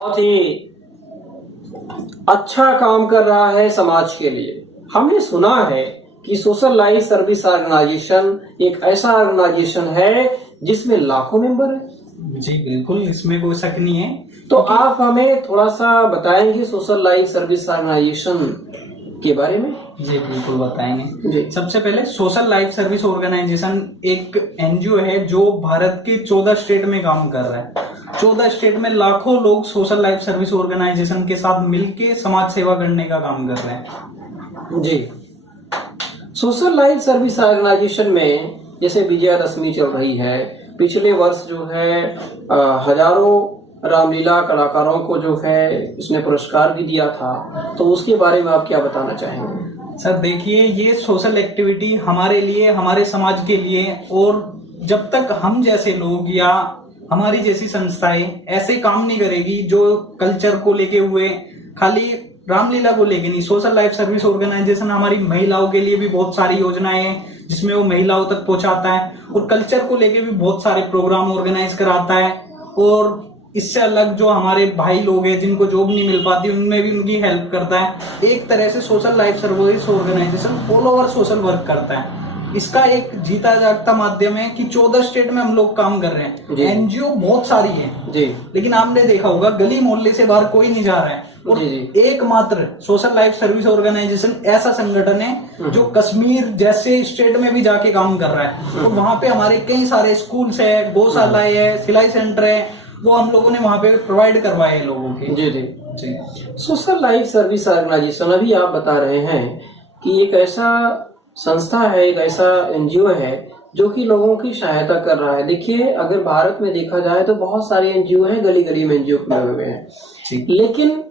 बहुत ही अच्छा काम कर रहा है समाज के लिए। हमने सुना है कि सोशल लाइफ सर्विस ऑर्गेनाइजेशन एक ऐसा ऑर्गेनाइजेशन है जिसमें लाखों मेंबर है। जी बिल्कुल, इसमें कोई शक नहीं है। तो आप हमें थोड़ा सा बताएंगे सोशल लाइफ सर्विस ऑर्गेनाइजेशन के बारे में? जी बिल्कुल बताएंगे। जी। सबसे पहले सोशल लाइफ सर्विस ऑर्गेनाइजेशन एक एनजीओ है जो भारत के 14 स्टेट में काम कर रहा है। 14 स्टेट में लाखों लोग सोशल लाइफ सर्विस ऑर्गेनाइजेशन के साथ मिलके समाज सेवा करने का काम कर रहे हैं। जी। सोशल लाइफ सर्विस ऑर्गेनाइजेशन में जैसे विजयादशमी चल रही है, पिछले वर्ष जो है हजारों रामलीला कलाकारों को जो है इसने पुरस्कार भी दिया था, तो उसके बारे में आप क्या बताना चाहेंगे? सर देखिए, ये सोशल एक्टिविटी हमारे लिए, हमारे समाज के लिए, और जब तक हम जैसे लोग या हमारी जैसी संस्थाएं ऐसे काम नहीं करेगी जो कल्चर को लेके हुए, खाली रामलीला को लेके नहीं, सोशल लाइफ सर्विस ऑर्गेनाइजेशन हमारी महिलाओं के लिए भी बहुत सारी योजनाएं हैं जिसमें वो महिलाओं तक पहुंचाता है, और कल्चर को लेके भी बहुत सारे प्रोग्राम ऑर्गेनाइज कराता है। और इससे अलग जो हमारे भाई लोग हैं जिनको जॉब नहीं मिल पाती, उनमें भी उनकी हेल्प करता है। एक तरह से social life service organisation all over social work करता है। इसका एक जीता जागता माध्यम है कि 14 स्टेट में हम लोग काम कर रहे हैं। एनजीओ बहुत सारी है जी, लेकिन आपने देखा होगा गली मोहल्ले से बाहर कोई नहीं जा रहा है। और एकमात्र सोशल लाइफ सर्विस ऑर्गेनाइजेशन ऐसा संगठन है जो कश्मीर जैसे स्टेट में भी जाके काम कर रहा है। और वहां पे हमारे कई सारे स्कूल्स है, गौशालाएं है, सिलाई सेंटर है, वो हम लोगों ने वहां पे प्रोवाइड करवाए हैं लोगों के। जी जी जी। सोशल लाइफ सर्विस ऑर्गेनाइजेशन, अभी आप बता रहे हैं कि एक ऐसा संस्था है, एक ऐसा एनजीओ है जो कि लोगों की सहायता कर रहा है। देखिए, अगर भारत में देखा जाए तो बहुत सारे एनजीओ हैं, गली गली में एनजीओ खुले हुए हैं, लेकिन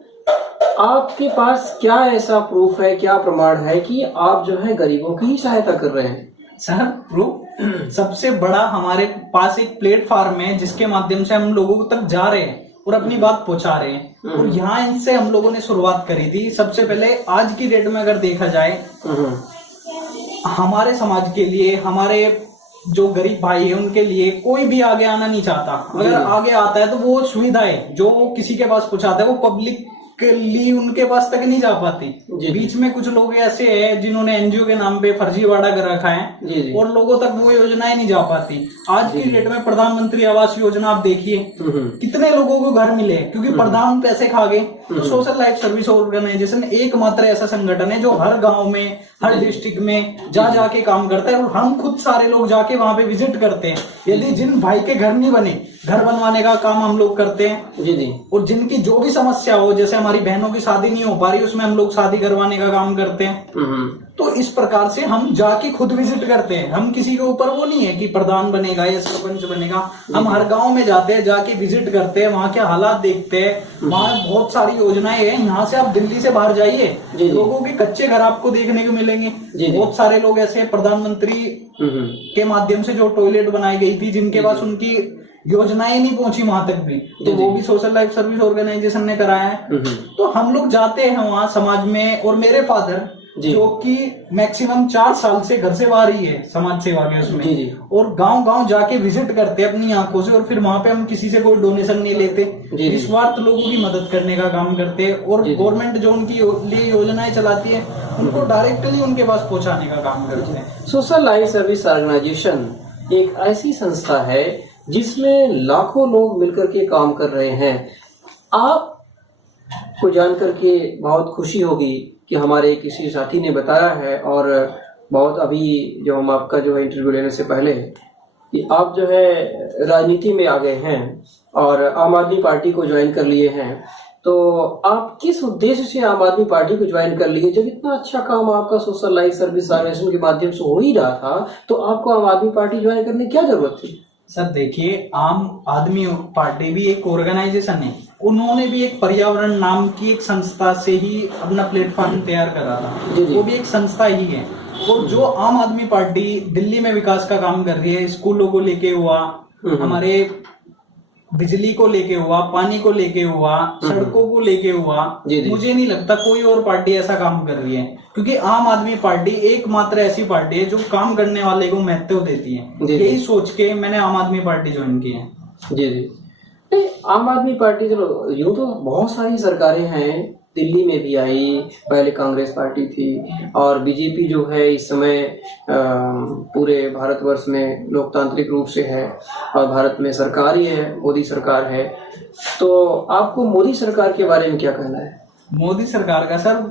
आपके पास क्या ऐसा प्रूफ है, क्या प्रमाण है कि आप जो है गरीबों की ही सहायता कर रहे हैं? सर प्रूफ सबसे बड़ा हमारे पास एक प्लेटफॉर्म है जिसके माध्यम से हम लोगों तक जा रहे हैं और अपनी बात पहुंचा रहे हैं। और यहाँ इनसे हम लोगों ने शुरुआत करी थी। सबसे पहले आज की डेट में अगर देखा जाए, हमारे समाज के लिए, हमारे जो गरीब भाई है उनके लिए कोई भी आगे आना नहीं चाहता। अगर आगे आता है तो वो सुविधाएं जो वो किसी के पास पहुंचाता है वो पब्लिक के लिए उनके पास तक नहीं जा पाती। बीच में कुछ लोग ऐसे हैं जिन्होंने एनजीओ के नाम पे फर्जीवाड़ा कर रखा है और लोगों तक वो योजनाएं नहीं जा पाती। आज की डेट में प्रधानमंत्री आवास योजना आप देखिए, कितने लोगों को घर मिले क्योंकि प्रधान पैसे खा गए। तो सोशल लाइफ सर्विस ऑर्गेनाइजेशन एकमात्र ऐसा संगठन है जो हर गांव में, हर डिस्ट्रिक्ट में जा जाके काम करता है। और हम खुद सारे लोग जाके वहां पे विजिट करते हैं। यदि जिन भाई के घर नहीं बने, घर बनवाने का काम हम लोग करते हैं। जी जी। और जिनकी जो भी समस्या हो, जैसे हमारी बहनों की शादी नहीं हो पा रही, उसमें हम लोग शादी करवाने का काम करते हैं। तो इस प्रकार से हम जाके खुद विजिट करते हैं। हम किसी के ऊपर वो नहीं है कि प्रधान बनेगा या सरपंच बनेगा। हम हर गांव में जाते हैं, जाके विजिट करते हैं, वहाँ के हालात देखते हैं। वहाँ बहुत सारी योजनाएं हैं। यहाँ से आप दिल्ली से बाहर जाइए, लोगों के कच्चे घर आपको देखने को मिलेंगे। बहुत सारे लोग ऐसे प्रधानमंत्री के माध्यम से जो टॉयलेट बनाई गई थी, जिनके पास उनकी योजनाएं नहीं पहुंची वहां तक भी, तो वो भी सोशल लाइफ सर्विस ऑर्गेनाइजेशन ने कराया है। तो हम लोग जाते हैं वहाँ समाज में। और मेरे फादर जो कि मैक्सिमम 4 साल से घर से बाहर ही है समाज सेवा के उसमें, और गांव गांव जाके विजिट करते हैं अपनी आंखों से। और फिर वहां पे हम किसी से कोई डोनेशन नहीं लेते, निस्वार्थ लोगों की मदद करने का काम करते हैं। और गवर्नमेंट जो उनकी लिए योजनाएं चलाती है उनको डायरेक्टली उनके पास पहुंचाने का काम करते हैं। सोशल लाइफ सर्विस ऑर्गेनाइजेशन एक ऐसी संस्था है जिसमें लाखों लोग मिलकर के काम कर रहे हैं। आपको जानकर के बहुत खुशी होगी कि हमारे किसी साथी ने बताया है, और बहुत अभी जो हम आपका जो है इंटरव्यू लेने से पहले कि आप जो है राजनीति में आ गए हैं और आम आदमी पार्टी को ज्वाइन कर लिए हैं। तो आप किस उद्देश्य से आम आदमी पार्टी को ज्वाइन कर लिए? जब इतना अच्छा काम आपका सोशल लाइफ सर्विस ऑर्गेनाइजेशन के माध्यम से हो ही रहा था, तो आपको आम आदमी पार्टी ज्वाइन करने की क्या जरूरत थी? सर देखिए, आम आदमी पार्टी भी एक ऑर्गेनाइजेशन है। उन्होंने भी एक पर्यावरण नाम की एक संस्था से ही अपना प्लेटफॉर्म तैयार करा था। वो भी एक संस्था ही है। और जो आम आदमी पार्टी दिल्ली में विकास का काम कर रही है, स्कूलों को लेके हुआ, हमारे बिजली को लेके हुआ, पानी को लेके हुआ, सड़कों को लेके हुआ, मुझे नहीं लगता कोई और पार्टी ऐसा काम कर रही है। क्योंकि आम आदमी पार्टी एकमात्र ऐसी पार्टी है जो काम करने वाले को महत्व देती है। यही सोच के मैंने आम आदमी पार्टी ज्वाइन की है। जी जी। नहीं, आम आदमी पार्टी चलो यूं तो बहुत सारी सरकारें हैं, दिल्ली में भी आई, पहले कांग्रेस पार्टी थी, और बीजेपी जो है इस समय पूरे भारतवर्ष में लोकतांत्रिक रूप से है और भारत में सरकार ही है, मोदी सरकार है। तो आपको मोदी सरकार के बारे में क्या कहना है? मोदी सरकार का सर,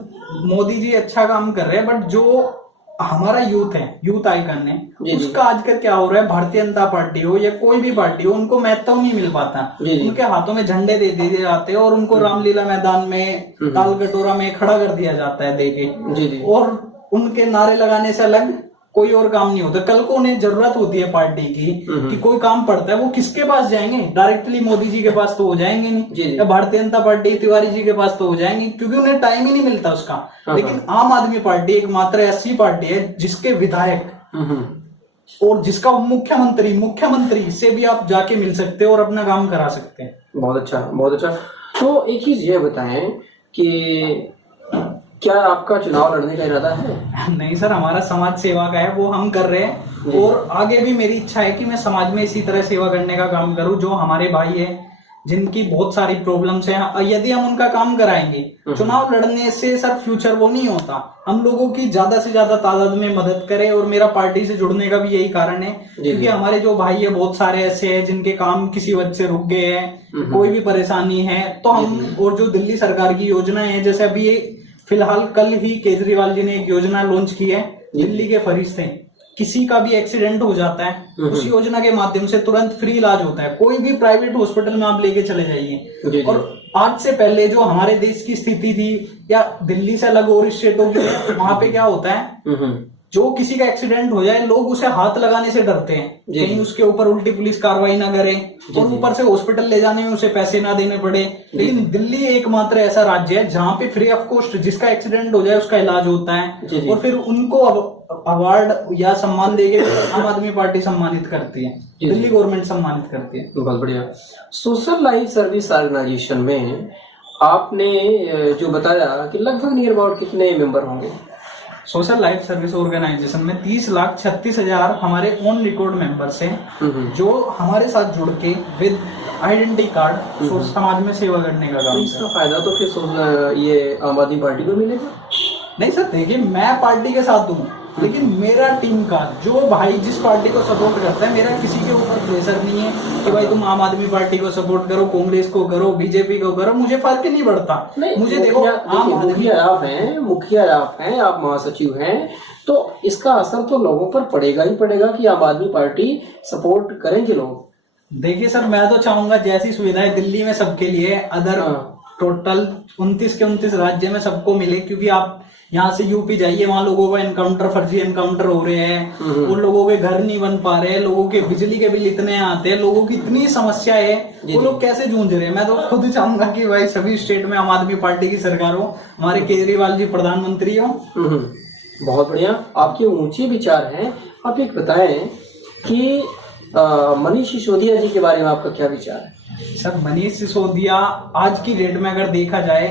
मोदी जी अच्छा काम कर रहे हैं, बट जो हमारा यूथ है, यूथ आइकन है, उसका आजकल क्या हो रहा है, भारतीय जनता पार्टी हो या कोई भी पार्टी हो, उनको महत्व नहीं मिल पाता। उनके हाथों में झंडे दे दिए जाते हैं और उनको रामलीला मैदान में ताल कटोरा में खड़ा कर दिया जाता है देके, और उनके नारे लगाने से अलग कोई और काम नहीं होता। कल को उन्हें जरूरत होती है पार्टी की कि कोई काम पड़ता है, वो किसके पास जाएंगे? डायरेक्टली मोदी जी के पास तो हो जाएंगे नहीं, या भारतीय जनता पार्टी तिवारी जी के पास तो हो जाएंगे, क्योंकि उन्हें टाइम ही नहीं मिलता उसका। लेकिन आम आदमी पार्टी एकमात्र ऐसी पार्टी है जिसके विधायक और जिसका मुख्यमंत्री से भी आप जाके मिल सकते हो और अपना काम करा सकते हैं। बहुत अच्छा, बहुत अच्छा। तो एक चीज ये बताएं कि क्या आपका चुनाव लड़ने का इरादा है? नहीं सर, हमारा समाज सेवा का है, वो हम कर रहे हैं, और आगे भी मेरी इच्छा है कि मैं समाज में इसी तरह सेवा करने का काम करूं। जो हमारे भाई है जिनकी बहुत सारी प्रॉब्लम्स हैं, यदि हम उनका काम कराएंगे, चुनाव लड़ने से सर फ्यूचर वो नहीं होता। हम लोगों की ज्यादा से ज्यादा तादाद में मदद करें, और मेरा पार्टी से जुड़ने का भी यही कारण है, क्योंकि हमारे जो भाई है बहुत सारे ऐसे हैं जिनके काम किसी वजह से रुक गए हैं, कोई भी परेशानी है, तो हम, और जो दिल्ली सरकार की योजना है, जैसे अभी फिलहाल कल ही केजरीवाल जी ने एक योजना लॉन्च की है, दिल्ली के फरिश्ते, किसी का भी एक्सीडेंट हो जाता है उस योजना के माध्यम से तुरंत फ्री इलाज होता है। कोई भी प्राइवेट हॉस्पिटल में आप लेके चले जाइए। और आज से पहले जो हमारे देश की स्थिति थी, या दिल्ली से अलग और स्टेटों की, वहां पे क्या होता है, जो किसी का एक्सीडेंट हो जाए लोग उसे हाथ लगाने से डरते हैं, कहीं उसके ऊपर उल्टी पुलिस कार्रवाई ना करे, और ऊपर से हॉस्पिटल ले जाने में उसे पैसे ना देने पड़े। लेकिन दिल्ली एकमात्र ऐसा राज्य है जहां पे फ्री ऑफ कॉस्ट जिसका एक्सीडेंट हो जाए उसका इलाज होता है, और फिर उनको अवार्ड या सम्मान देके आम आदमी पार्टी सम्मानित करती है, दिल्ली गवर्नमेंट सम्मानित करती है। बहुत बढ़िया। सोशल लाइफ सर्विस ऑर्गेनाइजेशन में आपने जो बताया कि लगभग नियर अबाउट कितने मेंबर होंगे? सोशल लाइफ सर्विस ऑर्गेनाइजेशन में 30,36,000 हमारे ऑन रिकॉर्ड मेंबर्स हैं, जो हमारे साथ जुड़ के विद आइडेंटिटी कार्ड समाज में सेवा करने का काम। इसका फायदा तो फिर ये आम आदमी पार्टी को मिलेगा? नहीं सर, देखिए मैं पार्टी के साथ हूँ, लेकिन मेरा टीम का जो भाई जिस पार्टी को सपोर्ट करता है, मेरा किसी के ऊपर प्रेशर नहीं है कि भाई तुम आम आदमी पार्टी को सपोर्ट करो, कांग्रेस को करो, बीजेपी को करो, मुझे फर्क ही नहीं पड़ता। मुझे देखो, मुखिया आप हैं, आप महासचिव हैं, तो इसका असर तो लोगों पर पड़ेगा ही पड़ेगा कि आम आदमी पार्टी सपोर्ट करेंगे लोग। देखिए सर, मैं तो चाहूंगा जैसी सुविधाएं दिल्ली में सबके लिए, अदर टोटल 29 के 29 राज्य में सबको मिले, क्योंकि आप यहाँ से यूपी जाइए, वहाँ लोगों का एनकाउंटर, फर्जी एनकाउंटर हो रहे हैं, उन लोगों के घर नहीं बन पा रहे हैं, लोगों के बिजली के बिल इतने आते हैं, लोगों की इतनी समस्या है, वो लोग कैसे जूझ रहे हैं। मैं तो खुद चाहूंगा कि भाई सभी स्टेट में आम आदमी पार्टी की सरकार हो, हमारे केजरीवाल जी प्रधानमंत्री हो। बहुत बढ़िया, आपके ऊंचे विचार हैं। आप एक बताएं कि मनीष सिसोदिया जी के बारे में आपका क्या विचार है? सर, मनीष सिसोदिया आज की डेट में अगर देखा जाए,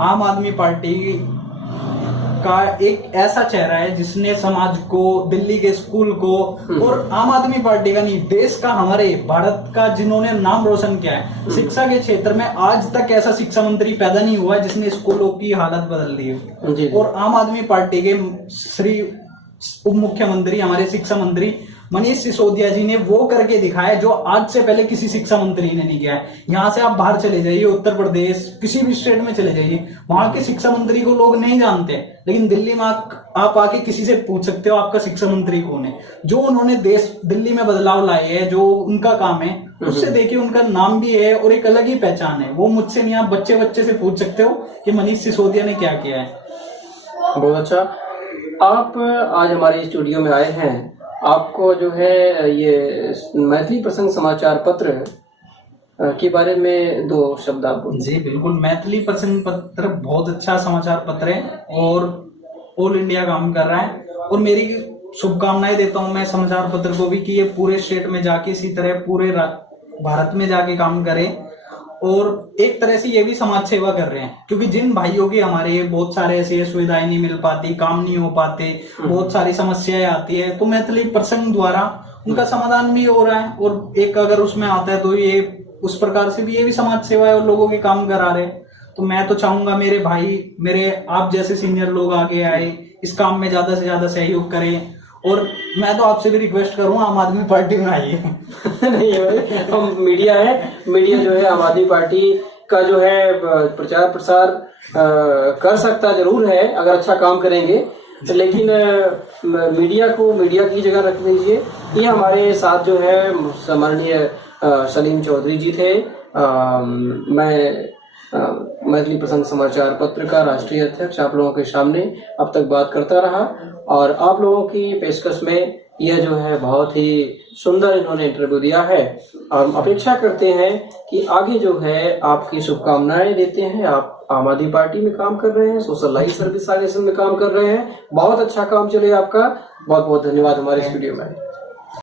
आम आदमी पार्टी का एक ऐसा चेहरा है जिसने समाज को, दिल्ली के स्कूल को, और आम आदमी पार्टी का नहीं, देश का, हमारे भारत का जिन्होंने नाम रोशन किया है। शिक्षा के क्षेत्र में आज तक ऐसा शिक्षा मंत्री पैदा नहीं हुआ है जिसने स्कूलों की हालत बदल दी है। और आम आदमी पार्टी के श्री उप मुख्यमंत्री, हमारे शिक्षा मंत्री मनीष सिसोदिया जी ने वो करके दिखाया जो आज से पहले किसी शिक्षा मंत्री ने नहीं किया है। यहाँ से आप बाहर चले जाइए, उत्तर प्रदेश, किसी भी स्टेट में चले जाइए, वहां के शिक्षा मंत्री को लोग नहीं जानते, लेकिन दिल्ली में आप आके किसी से पूछ सकते हो आपका शिक्षा मंत्री कौन है। जो उन्होंने देश, दिल्ली में बदलाव लाए है, जो उनका काम है, उससे देखिए उनका नाम भी है और एक अलग ही पहचान है। वो मुझसे नहीं, आप बच्चे बच्चे से पूछ सकते हो कि मनीष सिसोदिया ने क्या किया है। बहुत अच्छा। आप आज हमारे स्टूडियो में आए हैं, आपको जो है ये मैथिली प्रसंग समाचार पत्र के बारे में 2 शब्द आप बोलिए। जी बिल्कुल, मैथिली प्रसंग पत्र बहुत अच्छा समाचार पत्र है और ऑल इंडिया काम कर रहा है, और मेरी शुभकामनाएं देता हूं मैं समाचार पत्र को भी कि ये पूरे स्टेट में जाके इसी तरह पूरे भारत में जाके काम करे, और एक तरह से ये भी समाज सेवा कर रहे हैं, क्योंकि जिन भाइयों की हमारे बहुत सारे ऐसी सुविधाएं नहीं मिल पाती, काम नहीं हो पाते, बहुत सारी समस्याएं आती है, तो मैथिली प्रसंग द्वारा उनका समाधान भी हो रहा है। और एक अगर उसमें आता है तो ये उस प्रकार से भी ये भी समाज सेवा है और लोगों के काम करा रहे हैं। तो मैं तो चाहूंगा मेरे भाई, मेरे आप जैसे सीनियर लोग आगे आए, इस काम में ज्यादा से ज्यादा सहयोग करें। और मैं तो आपसे भी रिक्वेस्ट करूंगा, आम आदमी पार्टी में आइए। नहीं भाई, हम मीडिया है, मीडिया जो है आम आदमी पार्टी का जो है प्रचार प्रसार कर सकता जरूर है अगर अच्छा काम करेंगे, लेकिन मीडिया की जगह रख दीजिए। ये हमारे साथ जो है सम्माननीय सलीम चौधरी जी थे, मैं मैथिली प्रसंग समाचार पत्र का राष्ट्रीय अध्यक्ष आप लोगों के सामने अब तक बात करता रहा, और आप लोगों की पेशकश में यह जो है बहुत ही सुंदर इन्होंने इंटरव्यू दिया है। और हम अपेक्षा करते हैं कि आगे जो है आपकी शुभकामनाएं देते हैं। आप आम आदमी पार्टी में काम कर रहे हैं, सोशल लाइफ सर्विस ऑर्गेनाइजेशन में काम कर रहे हैं, बहुत अच्छा काम चले आपका। बहुत बहुत धन्यवाद हमारे स्टूडियो में।